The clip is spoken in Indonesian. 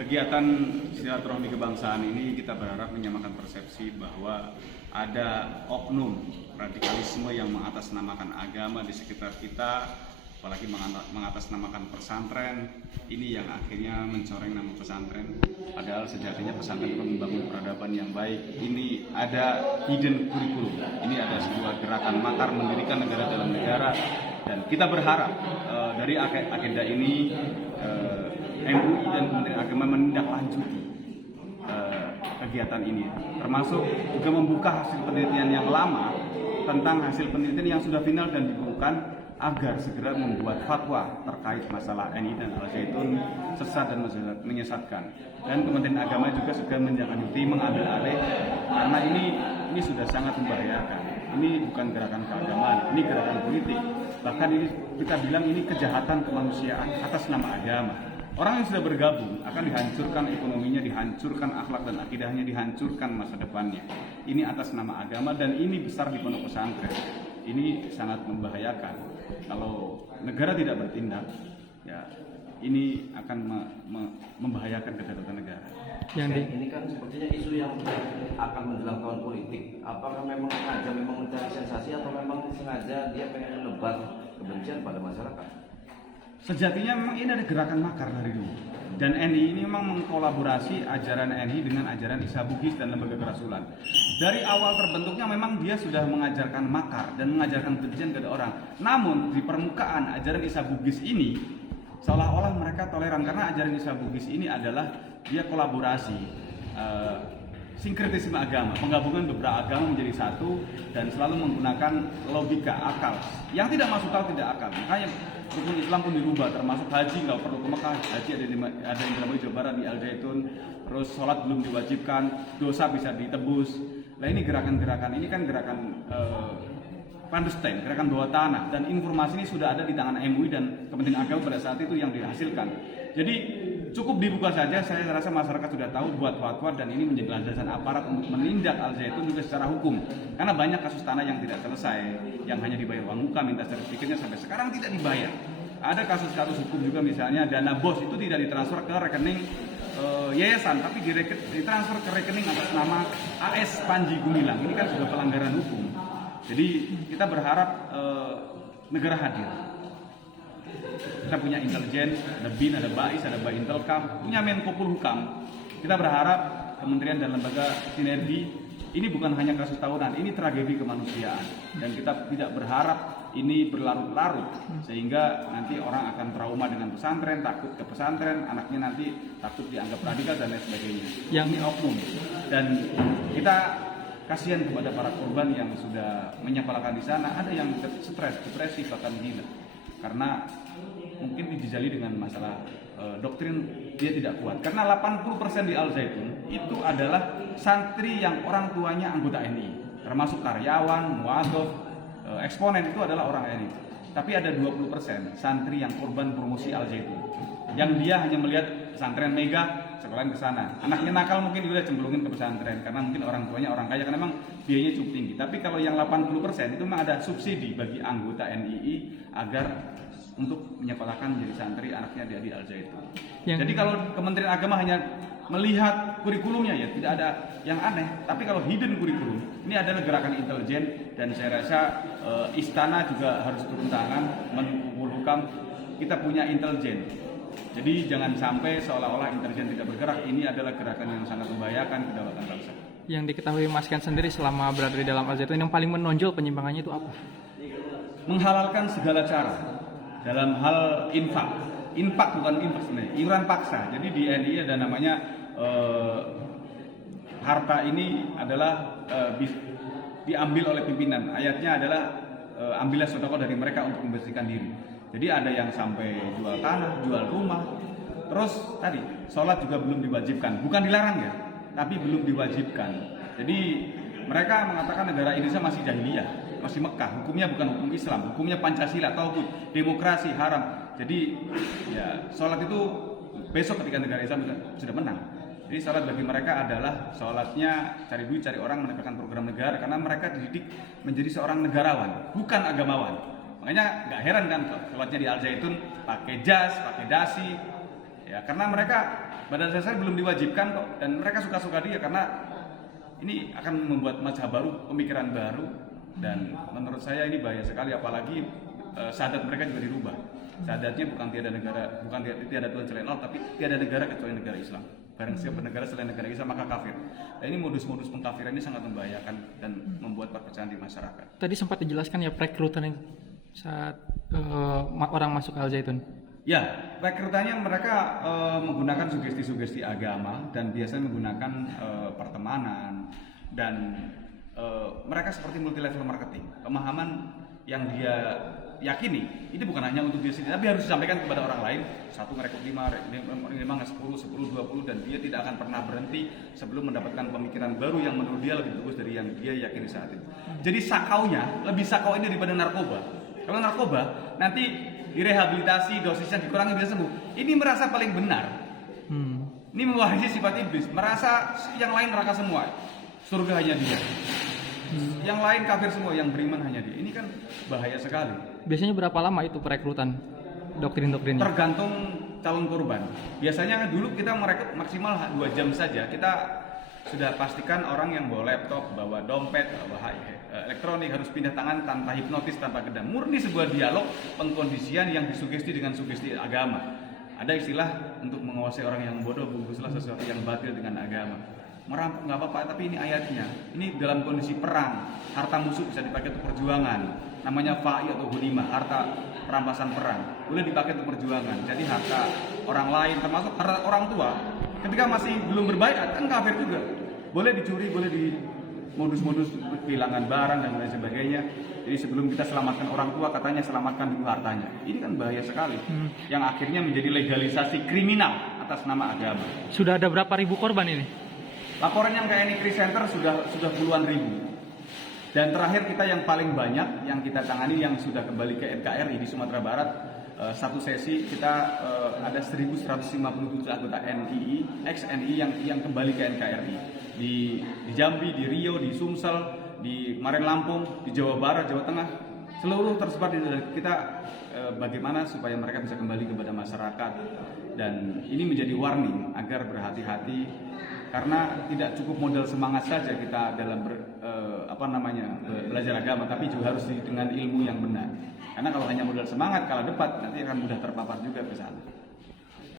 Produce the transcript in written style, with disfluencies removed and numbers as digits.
Kegiatan silaturahmi kebangsaan ini kita berharap menyamakan persepsi bahwa ada oknum radikalisme yang mengatasnamakan agama di sekitar kita, apalagi mengatasnamakan pesantren. Ini yang akhirnya mencoreng nama pesantren. Padahal sejatinya pesantren membangun peradaban yang baik. Ini ada hidden curriculum. Ini ada sebuah gerakan makar mendirikan negara dalam negara. Dan kita berharap dari agenda ini MUI dan Kementerian Agama menindaklanjuti kegiatan ini, termasuk juga membuka hasil penelitian yang lama tentang hasil penelitian yang sudah final dan dibukukan agar segera membuat fatwa terkait masalah NI dan Al-Zaitun sesat dan menyesatkan. Dan Kementerian Agama juga segera menindaklanjuti, mengambil alih, karena ini sudah sangat membahayakan. Ini bukan gerakan keagamaan, ini gerakan politik. Bahkan ini kita bilang ini kejahatan kemanusiaan atas nama agama. Orang yang sudah bergabung akan dihancurkan ekonominya, dihancurkan akhlak dan akidahnya, dihancurkan masa depannya. Ini atas nama agama dan ini besar di pondok pesantren. Ini sangat membahayakan. Kalau negara tidak bertindak, ya ini akan membahayakan kedaulatan negara. Ini kan sepertinya isu yang akan menjelang tahun politik. Apakah memang sengaja mencari sensasi atau memang sengaja dia pengen menebar kebencian pada masyarakat? Sejatinya memang ini ada gerakan makar dari dulu. Dan NI ini memang mengkolaborasi ajaran NI dengan ajaran Isa Bugis dan lembaga kerasulan. Dari awal terbentuknya memang dia sudah mengajarkan makar dan mengajarkan kebencian kepada orang. Namun di permukaan ajaran Isa Bugis ini seolah-olah mereka toleran, karena ajaran Isa Bugis ini adalah dia kolaborasi, sinkretisme agama, penggabungan beberapa agama menjadi satu dan selalu menggunakan logika akal. Yang tidak masuk akal tidak akal. Makanya rukun Islam pun dirubah, termasuk haji nggak perlu ke Mekah, haji ada yang di Jawa Barat di Al-Zaitun, terus sholat belum diwajibkan, dosa bisa ditebus. Nah ini gerakan-gerakan ini kan gerakan clandestine, gerakan bawah tanah, dan informasi ini sudah ada di tangan MUI dan Kementerian Agama pada saat itu yang dihasilkan. Jadi cukup dibuka saja, saya rasa masyarakat sudah tahu buat fatwa, dan ini menjadi landasan aparat untuk menindak Al-Zaitun juga secara hukum. Karena banyak kasus tanah yang tidak selesai, yang hanya dibayar uang muka, minta sertifikatnya sampai sekarang tidak dibayar. Ada kasus-kasus hukum juga, misalnya dana BOS itu tidak ditransfer ke rekening yayasan, tapi ditransfer ke rekening atas nama AS Panji Gumilang. Ini kan sudah pelanggaran hukum. Jadi kita berharap negara hadir. Kita punya intelijen, ada BIN, ada BAIS, ada Baintelkam, punya Menko Polhukam. Kita berharap kementerian dan lembaga sinergi. Ini bukan hanya kasus tahunan, ini tragedi kemanusiaan. Dan kita tidak berharap ini berlarut-larut sehingga nanti orang akan trauma dengan pesantren, takut ke pesantren, anaknya nanti takut dianggap radikal dan lain sebagainya. Yang ini oknum. Dan kita kasihan kepada para korban yang sudah menyekolahkan di sana. Ada yang stres, depresi, bahkan gila. Karena mungkin dijali dengan masalah doktrin dia tidak kuat. Karena 80% di Al-Zaitun itu adalah santri yang orang tuanya anggota NI, termasuk karyawan, muadzaf, eksponen itu adalah orang NI. Tapi ada 20% santri yang korban promosi Al-Zaitun, yang dia hanya melihat pesantren mega, sekolahan ke sana. Anaknya nakal mungkin dia cemplungin ke pesantren karena mungkin orang tuanya orang kaya, karena memang biayanya cukup tinggi. Tapi kalau yang 80% itu memang ada subsidi bagi anggota NII agar untuk menyekolahkan menjadi santri anaknya di Al-Zaitun. Jadi kalau Kementerian Agama hanya melihat kurikulumnya, ya tidak ada yang aneh. Tapi kalau hidden kurikulum, ini adalah gerakan intelijen, dan saya rasa istana juga harus turun tangan, Menhukam. Kita punya intelijen. Jadi jangan sampai seolah-olah intelijen tidak bergerak. Ini adalah gerakan yang sangat membahayakan kedaulatan bangsa. Yang diketahui Mas Ken sendiri selama berada di dalam Al-Zaitun, yang paling menonjol penyimpangannya itu apa? Menghalalkan segala cara dalam hal infak bukan infak sebenarnya, iuran paksa. Jadi di NI ada namanya harta ini adalah diambil oleh pimpinan. Ayatnya adalah ambillah sedekah dari mereka untuk membersihkan diri. Jadi ada yang sampai jual tanah, jual rumah. Terus tadi sholat juga belum diwajibkan, bukan dilarang ya, tapi belum diwajibkan. Jadi mereka mengatakan negara Indonesia masih jahiliyah, masih Mekah, hukumnya bukan hukum Islam, hukumnya Pancasila, tauhid, demokrasi, haram. Jadi ya sholat itu besok ketika negara Islam sudah menang. Jadi sholat bagi mereka adalah sholatnya cari duit, cari orang, menegakkan program negara, karena mereka dididik menjadi seorang negarawan, bukan agamawan. Makanya nggak heran kan sholatnya di Al-Zaitun pakai jas, pakai dasi, ya karena mereka Badan Syariah belum diwajibkan kok, dan mereka suka-suka dia karena ini akan membuat mazhab baru, pemikiran baru, dan menurut saya ini bahaya sekali, apalagi syahadat mereka juga dirubah. Syahadatnya bukan tiada Tuhan selain Allah, tapi tiada negara kecuali negara Islam. Barang siapa negara selain negara Islam maka kafir. Nah, ini modus-modus pengkafiran ini sangat membahayakan dan membuat perpecahan di masyarakat. Tadi sempat dijelaskan ya perekrutan yang saat orang masuk Al Zaitun. Ya, rekrutannya mereka menggunakan sugesti-sugesti agama dan biasanya menggunakan pertemanan dan mereka seperti multi level marketing. Pemahaman yang dia yakini itu bukan hanya untuk dia sendiri, tapi harus disampaikan kepada orang lain. Satu merekrut 5, 10, 20 dan dia tidak akan pernah berhenti sebelum mendapatkan pemikiran baru yang menurut dia lebih bagus dari yang dia yakini saat itu. Jadi sakaunya lebih sakau ini daripada narkoba. Kalau narkoba nanti direhabilitasi, dosisnya dikurangi bisa sembuh. Ini merasa paling benar. Ini mewarisi sifat iblis, merasa yang lain neraka semua, surga hanya dia. Yang lain kafir semua, yang beriman hanya dia. Ini kan bahaya sekali. Biasanya berapa lama itu perekrutan doktrin-doktrinnya? Tergantung calon korban. Biasanya dulu kita merekrut maksimal 2 jam saja. Kita sudah pastikan orang yang bawa laptop, bawa dompet, bawa elektronik harus pindah tangan tanpa hipnotis, tanpa gedam. Murni sebuah dialog pengkondisian yang disugesti dengan sugesti agama. Ada istilah untuk menguasai orang yang bodoh, bungkuslah sesuatu yang batil dengan agama. Merampok nggak apa-apa, tapi ini ayatnya. Ini dalam kondisi perang, harta musuh bisa dipakai untuk perjuangan. Namanya fa'i atau hunimah, harta perampasan perang. Boleh dipakai untuk perjuangan. Jadi harta orang lain, termasuk harta orang tua, ketika masih belum berbaiat kan kafir juga. Boleh dicuri, boleh di modus-modus kehilangan barang dan lain sebagainya. Jadi sebelum kita selamatkan orang tua, katanya selamatkan dulu hartanya. Ini kan bahaya sekali. Yang akhirnya menjadi legalisasi kriminal atas nama agama. Sudah ada berapa ribu korban ini? Laporan yang kayak ini Kris Center sudah puluhan ribu. Dan terakhir kita yang paling banyak yang kita tangani yang sudah kembali ke NKRI di Sumatera Barat, satu sesi kita ada 1.157 anggota NII, ex-NII yang kembali ke NKRI di Jambi, di Riau, di Sumsel, di Maren Lampung, di Jawa Barat, Jawa Tengah, seluruh tersebar di kita. Bagaimana supaya mereka bisa kembali kepada masyarakat, dan ini menjadi warning agar berhati-hati karena tidak cukup modal semangat saja kita dalam belajar agama, tapi juga harus dengan ilmu yang benar. Karena kalau hanya modal semangat kalah debat nanti akan mudah terpapar juga ke sana.